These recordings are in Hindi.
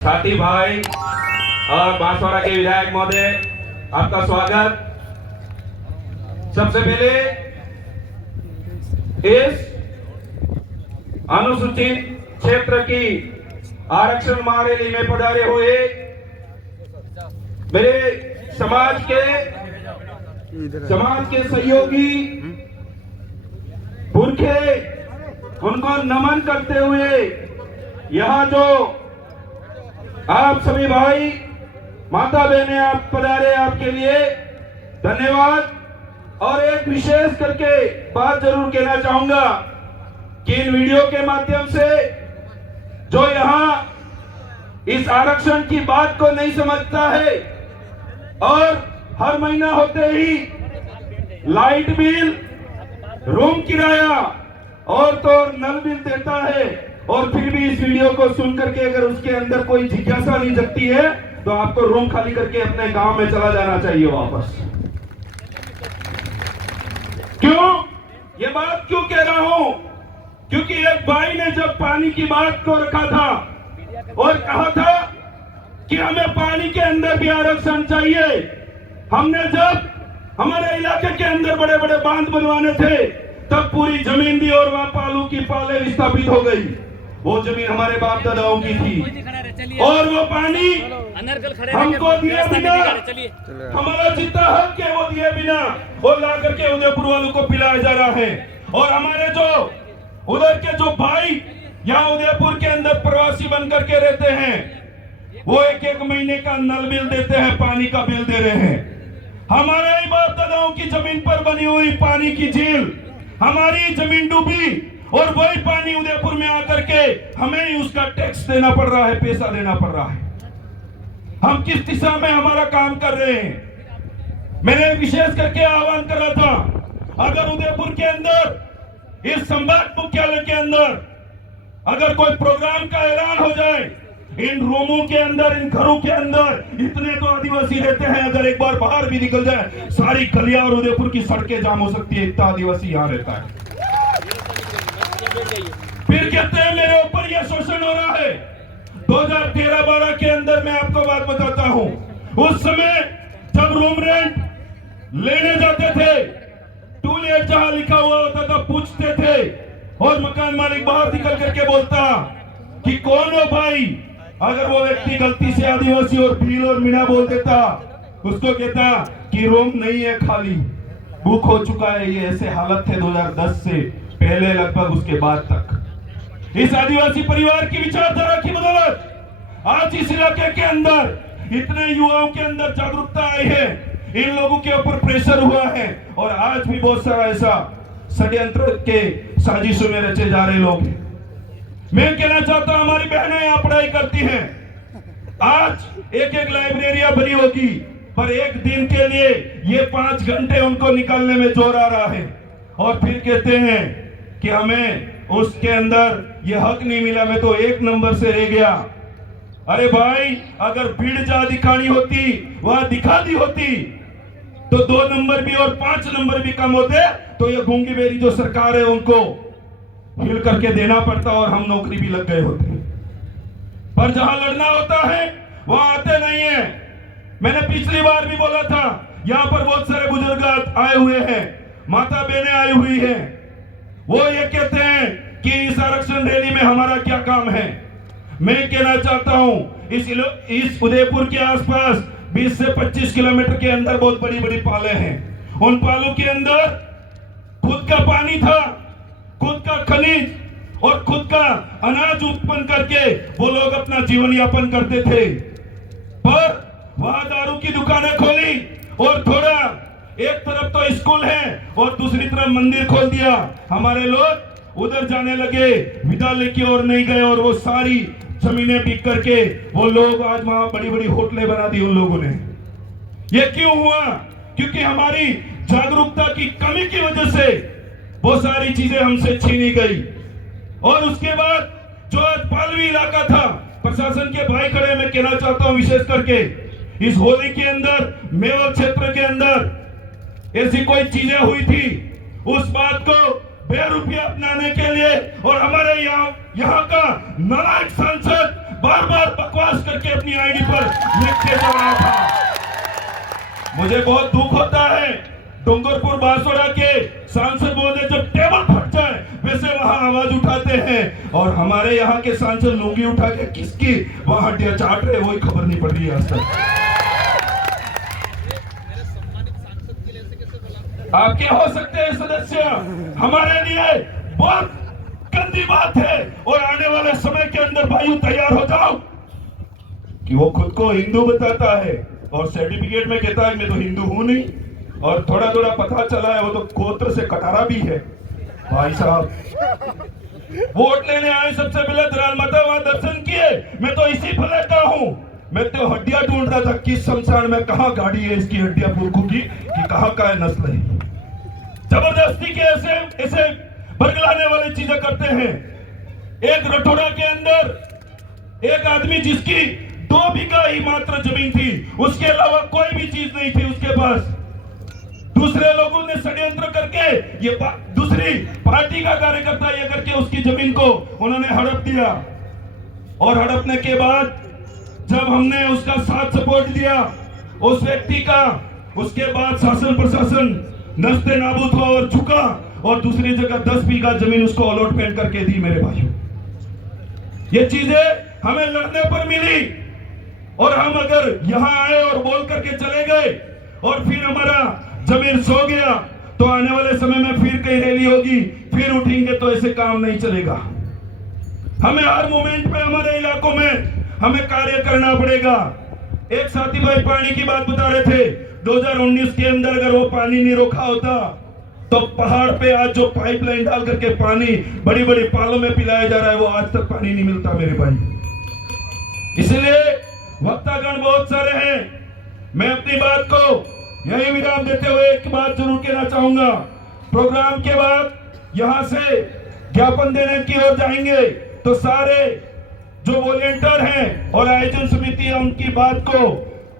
साथी भाई और बांसवाड़ा के विधायक महोदय, आपका स्वागत। सबसे पहले इस अनुसूचित क्षेत्र की आरक्षण महारैली में पधारे हुए मेरे समाज के सहयोगी पुरखे, उनको नमन करते हुए यहाँ जो आप सभी भाई माता बहने आप पधारे, आपके लिए धन्यवाद। और एक विशेष करके बात जरूर कहना चाहूंगा कि इन वीडियो के माध्यम से जो यहाँ इस आरक्षण की बात को नहीं समझता है और हर महीना होते ही लाइट बिल, रूम किराया और तो नल बिल देता है और फिर भी इस वीडियो को सुन करके अगर उसके अंदर कोई जिज्ञासा नहीं जगती है तो आपको रूम खाली करके अपने गांव में चला जाना चाहिए वापस। क्यों ये बात क्यों कह रहा हूं? क्योंकि एक भाई ने जब पानी की बात को रखा था और कहा था कि हमें पानी के अंदर भी आरक्षण चाहिए, हमने जब हमारे इलाके के अंदर बड़े बड़े बांध बनवाने थे तब पूरी जमीन दी और वहां पालू की पाले स्थापित हो गई। वो जमीन हमारे बाप दादाओं की थी और वो पानी हमको दिए बिना, हमारा जितना हक है वो दिए बिना वो ला करके उदयपुर वालों को पिलाया जा रहा है। और हमारे जो उधर के जो भाई यहाँ उदयपुर के अंदर प्रवासी बन करके रहते हैं वो एक एक महीने का नल बिल देते हैं, पानी का बिल दे रहे हैं। हमारे ही बाप दादाओं की जमीन पर बनी हुई पानी की झील, हमारी जमीन डूबी और वही पानी उदयपुर में आकर के हमें ही उसका टैक्स देना पड़ रहा है, पैसा देना पड़ रहा है। हम किस दिशा में हमारा काम कर रहे हैं? मैंने विशेष करके आह्वान कर रहा था, अगर उदयपुर के अंदर इस संभाग मुख्यालय के अंदर अगर कोई प्रोग्राम का ऐलान हो जाए, इन रूमों के अंदर, इन घरों के अंदर इतने तो आदिवासी रहते हैं, अगर एक बार बाहर भी निकल जाए सारी गलियां और उदयपुर की सड़कें जाम हो सकती है, इतना आदिवासी यहाँ रहता है। फिर कहते हैं मेरे ऊपर यह शोषण हो रहा है। 2013-12 के अंदर मैं आपको बात बताता हूं, उस समय जब रूम रेंट लेने जाते थे, टू लेट जहां लिखा हुआ होता था पूछते थे और मकान मालिक बाहर निकल करके बोलता कि कौन हो भाई। अगर वो व्यक्ति गलती से आदिवासी और भील और मीणा बोल देता, उसको कहता कि रूम नहीं है, खाली बुक हो चुका है। ये ऐसे हालत थे 2010 से पहले लगभग उसके बाद तक। इस आदिवासी परिवार की विचारधारा की बदौलत आज इस इलाके के अंदर इतने युवाओं के अंदर जागरूकता आई है, इन लोगों के ऊपर प्रेशर हुआ है और आज भी बहुत सारा ऐसा षड्यंत्र के साजिशों में रचे जा रहे लोग हैं। मैं कहना चाहता हूं, हमारी बहनें यहाँ पढ़ाई करती हैं, आज एक एक लाइब्रेरियां बनी होगी, पर एक दिन के लिए ये 5 घंटे उनको निकालने में जोर आ रहा है और फिर कहते हैं कि हमें उसके अंदर ये हक नहीं मिला, मैं तो 1 नंबर से रह गया। अरे भाई, अगर भीड़ जहां दिखानी होती वहां दिखा दी होती तो 2 नंबर भी और 5 नंबर भी कम होते, तो ये गूंगी बेरी जो सरकार है उनको हिल करके देना पड़ता और हम नौकरी भी लग गए होते। पर जहां लड़ना होता है वहां आते नहीं है। मैंने पिछली बार भी बोला था, यहाँ पर बहुत सारे बुजुर्ग आए हुए हैं, माता बहनें आई हुई हैं, वो ये कहते हैं कि इस आरक्षण रैली में हमारा क्या काम है। मैं कहना चाहता हूं, इस उदयपुर के आसपास 20 से 25 किलोमीटर के अंदर बहुत बड़ी बड़ी पाले हैं। उन पालों के अंदर खुद का पानी था, खुद का खनिज और खुद का अनाज उत्पन्न करके वो लोग अपना जीवन यापन करते थे। पर वहां दारू की दुकानें खोली और थोड़ा एक तरफ तो स्कूल है और दूसरी तरफ मंदिर खोल दिया। हमारे लोग उधर जाने लगे, विद्यालय की ओर नहीं गए और वो सारी जमीनें बिक करके वो लोग आज वहां बड़ी बड़ी होटलें बना दी उन लोगों ने। ये क्यों हुआ? क्योंकि हमारी जागरूकता की कमी की वजह से वो सारी चीजें हमसे छीनी गई। और उसके बाद जो आज पालवी इलाका था, प्रशासन के भाई खड़े, मैं कहना चाहता हूं विशेष करके इस होली के अंदर मेवाड़ क्षेत्र के अंदर ऐसी कोई चीजें हुई थी, उस बात को बेरुपया अपनाने के लिए और हमारे यहाँ का नालायक सांसद बार बार बकवास करके अपनी आईडी पर लिखते जा रहा था। मुझे बहुत दुख होता है, डूंगरपुर बांसवाड़ा के सांसद बोलते जब टेबल फट जाए वैसे वहां आवाज उठाते हैं, और हमारे यहाँ के सांसद लुंगी उठा के किसकी वहां हड्डियां चाट रहे वही खबर नहीं पड़ रही है आज तक। आप क्या हो सकते हैं सदस्य, हमारे लिए बहुत गंदी बात है। और आने वाले समय के अंदर भाइयों तैयार हो जाओ कि वो खुद को हिंदू बताता है और सर्टिफिकेट में कहता है मैं तो हिंदू हूं नहीं, और थोड़ा थोड़ा पता चला है वो तो गोत्र से कटारा भी है। भाई साहब वोट लेने आए, सबसे पहले दलाल माता वहां दर्शन किए, मैं तो इसी फलक का हूं। मैं तो हड्डियां ढूंढ रहा था किस शमशान में कहां गाड़ी है इसकी हड्डियां पुरखों की कि कहां का है नस्ल है। जबरदस्ती के ऐसे बरगलाने वाली चीजें करते हैं। एक रठौड़ा के अंदर एक आदमी जिसकी 2 बीघा ही मात्र जमीन थी, उसके अलावा कोई भी चीज नहीं थी उसके पास, दूसरे लोगों ने षड्यंत्र करके ये दूसरी पार्टी का कार्यकर्ता ये करके उसकी जमीन को उन्होंने हड़प दिया। और हड़पने के बाद जब हमने उसका साथ सपोर्ट दिया उस व्यक्ति का, उसके बाद शासन प्रशासन नस्ते नाबूद हुआ और झुका और दूसरी जगह 10 बीघा जमीन उसको अलॉटमेंट करके दी। मेरे भाइयों, ये चीजें हमें लड़ने पर मिली, और हम अगर यहां आए और बोल करके चले गए और फिर हमारा जमीन सो गया तो आने वाले समय में फिर कहीं रैली होगी, फिर उठेंगे तो ऐसे काम नहीं चलेगा। हमें हर मोमेंट पे हमारे इलाकों में हमें कार्य करना पड़ेगा। एक साथी भाई पानी की बात बता रहे थे, 2019 के अंदर अगर वो पानी नहीं रोका होता तो पहाड़ पे आज जो पाइपलाइन डाल करके पानी बड़ी बड़ी पालों में पिलाया जा रहा है वो आज तक पानी नहीं मिलता मेरे भाई। इसलिए वक्तागण बहुत सारे हैं, मैं अपनी बात को यही विराम देते हुए एक बात जरूर कहना चाहूंगा। प्रोग्राम के बाद यहां से ज्ञापन देने की ओर जाएंगे तो सारे जो वॉलेंटियर हैं और आयोजन समिति है उनकी बात को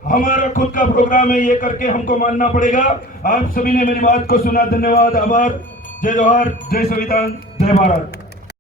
हमारा खुद का प्रोग्राम है ये करके हमको मानना पड़ेगा। आप सभी ने मेरी बात को सुना, धन्यवाद, आभार, जय जवाहर, जय संविधान, जय भारत।